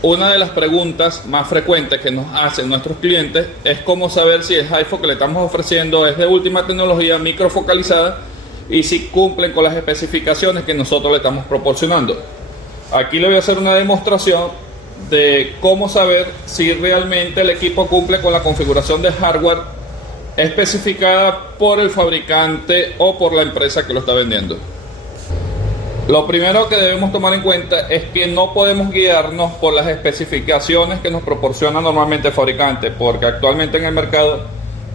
Una de las preguntas más frecuentes que nos hacen nuestros clientes es cómo saber si el HiFu que le estamos ofreciendo es de última tecnología microfocalizada y si cumplen con las especificaciones que nosotros le estamos proporcionando. Aquí le voy a hacer una demostración de cómo saber si realmente el equipo cumple con la configuración de hardware especificada por el fabricante o por la empresa que lo está vendiendo. Lo primero que debemos tomar en cuenta es que no podemos guiarnos por las especificaciones que nos proporciona normalmente el fabricante, porque actualmente en el mercado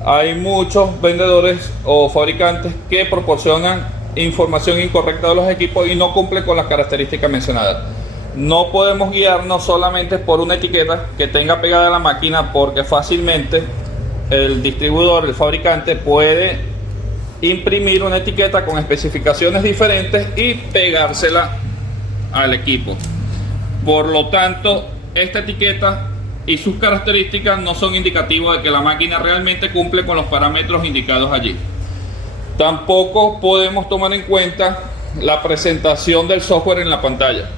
hay muchos vendedores o fabricantes que proporcionan información incorrecta de los equipos y no cumplen con las características mencionadas. No podemos guiarnos solamente por una etiqueta que tenga pegada a la máquina, porque fácilmente el distribuidor, el fabricante, puede imprimir una etiqueta con especificaciones diferentes y pegársela al equipo. Por lo tanto, esta etiqueta y sus características no son indicativos de que la máquina realmente cumple con los parámetros indicados allí. Tampoco podemos tomar en cuenta la presentación del software en la pantalla.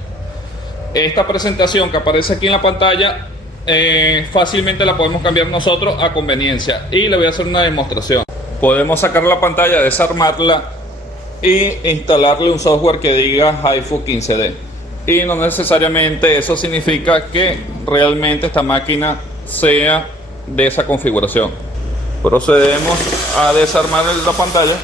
Esta presentación que aparece aquí en la pantalla fácilmente la podemos cambiar nosotros a conveniencia, y le voy a hacer una demostración. Podemos sacar la pantalla, desarmarla y instalarle un software que diga HiFu 15D. Y no necesariamente eso significa que realmente esta máquina sea de esa configuración. Procedemos a desarmar la pantalla.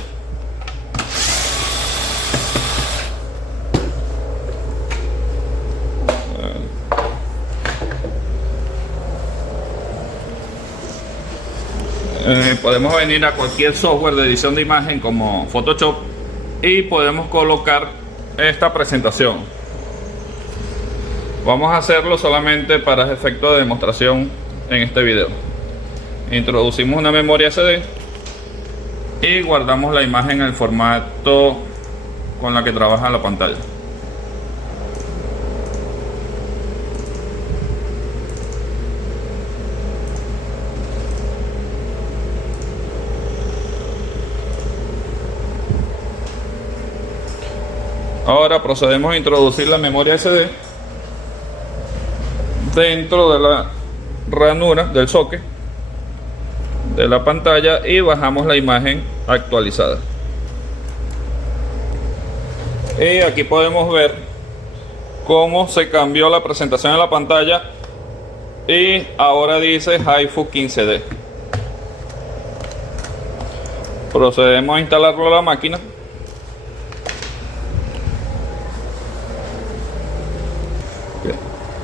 Podemos venir a cualquier software de edición de imagen como Photoshop y podemos colocar esta presentación. Vamos a hacerlo solamente para efecto de demostración en este video. Introducimos una memoria SD y guardamos la imagen en el formato con la que trabaja la pantalla. Ahora procedemos a introducir la memoria SD dentro de la ranura del socket de la pantalla y bajamos la imagen actualizada. Y aquí podemos ver cómo se cambió la presentación en la pantalla y ahora dice HiFu 15D. Procedemos a instalarlo a la máquina.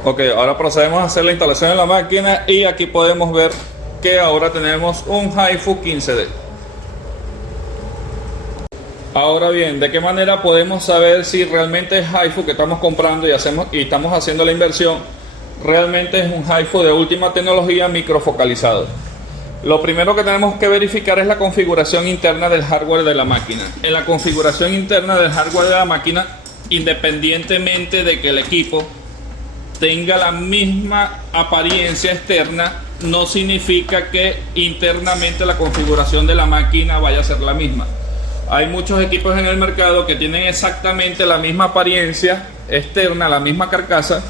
Ok, ahora procedemos a hacer la instalación en la máquina y aquí podemos ver que ahora tenemos un HiFu 15D. Ahora bien, ¿de qué manera podemos saber si realmente el HiFu que estamos comprando y estamos haciendo la inversión realmente es un HiFu de última tecnología microfocalizado? Lo primero que tenemos que verificar es la configuración interna del hardware de la máquina. En la configuración interna del hardware de la máquina, independientemente de que el equipo tenga la misma apariencia externa, no significa que internamente la configuración de la máquina vaya a ser la misma. Hay muchos equipos en el mercado que tienen exactamente la misma apariencia externa, la misma carcasa,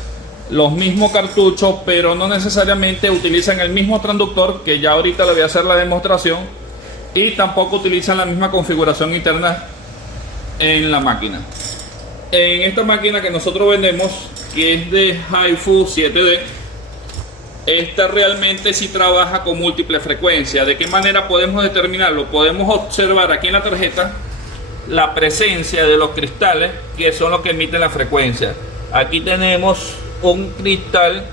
los mismos cartuchos, pero no necesariamente utilizan el mismo transductor, que ya ahorita le voy a hacer la demostración, y tampoco utilizan la misma configuración interna en la máquina. En esta máquina que nosotros vendemos, que es de HiFu 7D, esta realmente sí trabaja con múltiple frecuencia. ¿De qué manera podemos determinarlo? Podemos observar aquí en la tarjeta la presencia de los cristales que son los que emiten la frecuencia. Aquí tenemos un cristal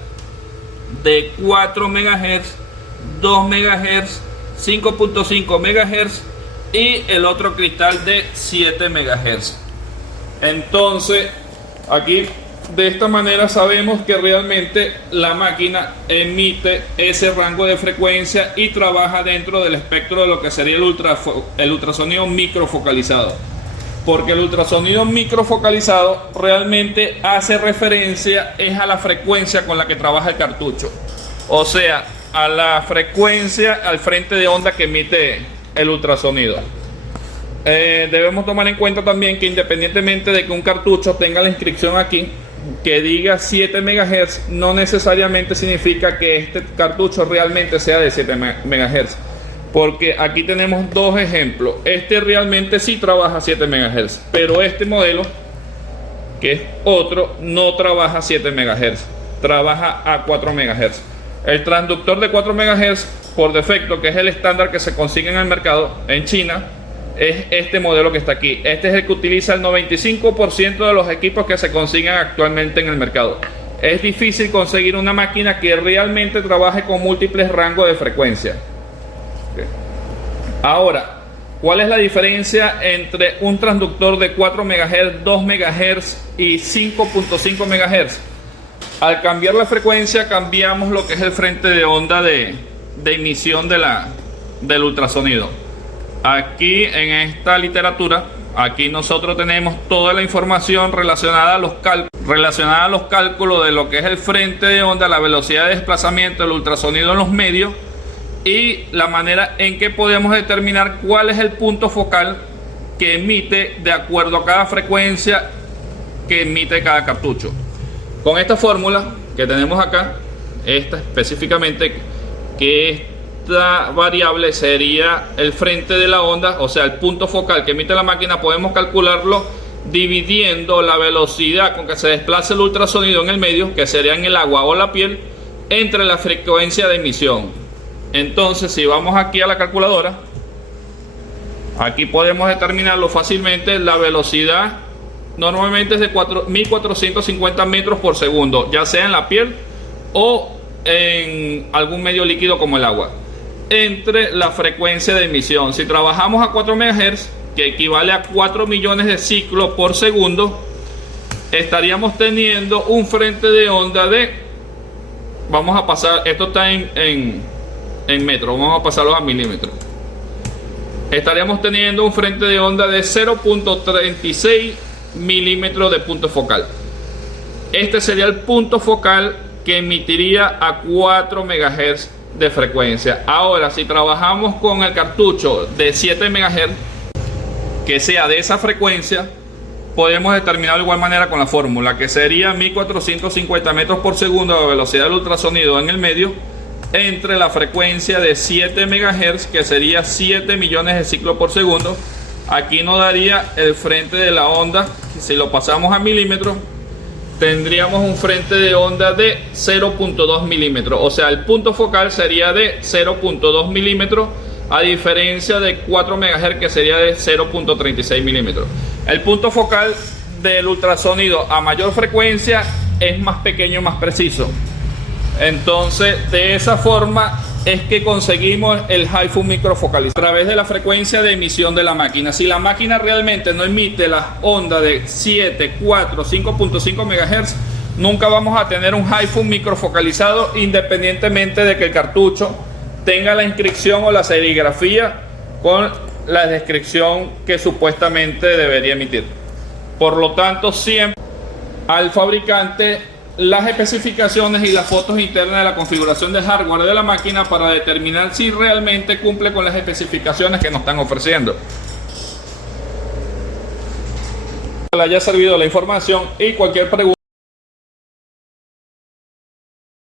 de 4 MHz, 2 MHz, 5.5 MHz y el otro cristal de 7 MHz. Entonces, aquí de esta manera sabemos que realmente la máquina emite ese rango de frecuencia y trabaja dentro del espectro de lo que sería el ultrasonido microfocalizado. Porque el ultrasonido microfocalizado realmente hace referencia es a la frecuencia con la que trabaja el cartucho. O sea, a la frecuencia al frente de onda que emite el ultrasonido. Debemos tomar en cuenta también que independientemente de que un cartucho tenga la inscripción aquí que diga 7 MHz no necesariamente significa que este cartucho realmente sea de 7 MHz, porque aquí tenemos dos ejemplos. Este realmente sí trabaja 7 MHz, pero este modelo, que es otro, no trabaja 7 MHz, trabaja a 4 MHz. El transductor de 4 MHz por defecto, que es el estándar que se consigue en el mercado en China, es este modelo que está aquí. Este es el que utiliza el 95% de los equipos que se consiguen actualmente en el mercado. Es difícil conseguir una máquina que realmente trabaje con múltiples rangos de frecuencia. Ahora, ¿cuál es la diferencia entre un transductor de 4 MHz, 2 MHz y 5.5 MHz? Al cambiar la frecuencia, cambiamos lo que es el frente de onda de emisión del ultrasonido. Aquí en esta literatura, aquí nosotros tenemos toda la información relacionada a los cálculos de lo que es el frente de onda, la velocidad de desplazamiento del ultrasonido en los medios y la manera en que podemos determinar cuál es el punto focal que emite de acuerdo a cada frecuencia que emite cada cartucho. Con esta fórmula que tenemos acá, esta específicamente, que esta variable sería el frente de la onda, o sea, el punto focal que emite la máquina, podemos calcularlo dividiendo la velocidad con que se desplaza el ultrasonido en el medio, que sería en el agua o la piel, entre la frecuencia de emisión. Entonces, si vamos aquí a la calculadora, aquí podemos determinarlo fácilmente. La velocidad normalmente es de 1450 metros por segundo, ya sea en la piel o en algún medio líquido como el agua, entre la frecuencia de emisión. Si trabajamos a 4 MHz, que equivale a 4 millones de ciclos por segundo, estaríamos teniendo un frente de onda de, vamos a pasar, esto está en metros, vamos a pasarlo a milímetros. Estaríamos teniendo un frente de onda de 0.36 milímetros de punto focal. Este sería el punto focal que emitiría a 4 MHz de frecuencia. Ahora, si trabajamos con el cartucho de 7 MHz, que sea de esa frecuencia, podemos determinar de igual manera con la fórmula, que sería 1450 metros por segundo de velocidad del ultrasonido en el medio, entre la frecuencia de 7 MHz, que sería 7 millones de ciclos por segundo. Aquí nos daría el frente de la onda. Si lo pasamos a milímetros, tendríamos un frente de onda de 0.2 milímetros, o sea, el punto focal sería de 0.2 milímetros, a diferencia de 4 MHz, que sería de 0.36 milímetros. El punto focal del ultrasonido a mayor frecuencia es más pequeño, más preciso. Entonces, de esa forma es que conseguimos el HIFU microfocalizado a través de la frecuencia de emisión de la máquina. Si la máquina realmente no emite las ondas de 7, 4, 5.5 MHz, nunca vamos a tener un HIFU microfocalizado, independientemente de que el cartucho tenga la inscripción o la serigrafía con la descripción que supuestamente debería emitir. Por lo tanto, siempre al fabricante las especificaciones y las fotos internas de la configuración de hardware de la máquina para determinar si realmente cumple con las especificaciones que nos están ofreciendo. Le haya servido la información y cualquier pregunta